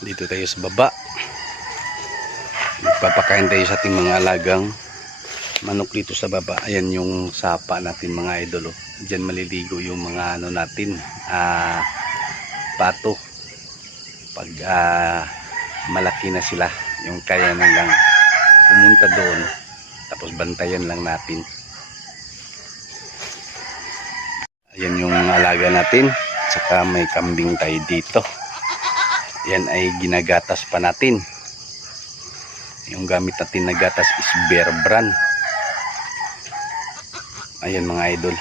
Dito tayo sa baba. Magpapakain tayo sa ating mga alagang manok dito sa baba. Ayan yung sapa natin mga idol. Diyan maliligo yung mga natin, pato. Pag malaki na sila, yung kaya nilang pumunta doon, tapos bantayan lang natin. Ayan yung alaga natin. Saka may kambing tayo dito. Yan ay ginagatas pa natin. Yung gamit natin na gatas is Bear Brand. Ayan mga idol.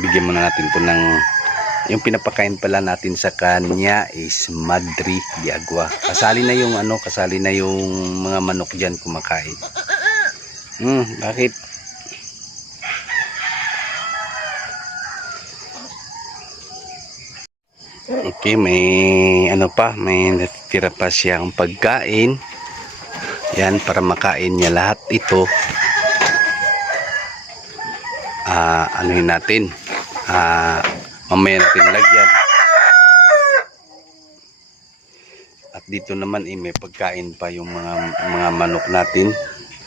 Bigyan muna natin to ng, yung pinapakain pala natin sa kanya is Madri Diagua. Kasali na yung kasali na yung mga manok diyan kumakain. Bakit? Okay, may may natitira pa siyang pagkain. Yan, para makain niya lahat ito. Anuhin natin. Mamaya natin lagyan. At dito naman may pagkain pa yung mga manok natin.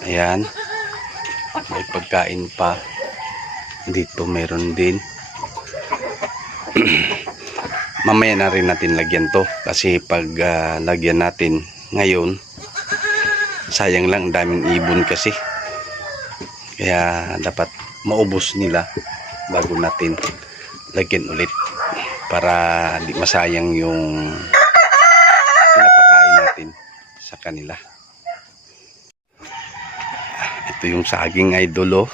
Ayan. May pagkain pa. Dito meron din. Mamaya na rin natin lagyan to, kasi pag lagyan natin ngayon, sayang lang, daming ibon kasi, kaya dapat maubos nila bago natin lagyan ulit, para di masayang yung pinapakain natin sa kanila. Ito yung saging idol.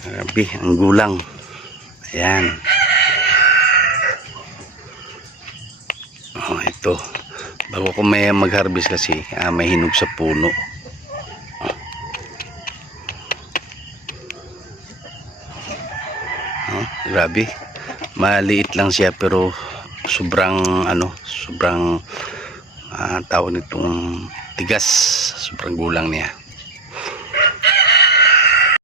Grabe, ang gulang. Ayan. Ito, bago ko may mag-harvest kasi may hinog sa puno. Grabe, maliit lang siya pero sobrang sobrang tawag nitong tigas, sobrang gulang niya.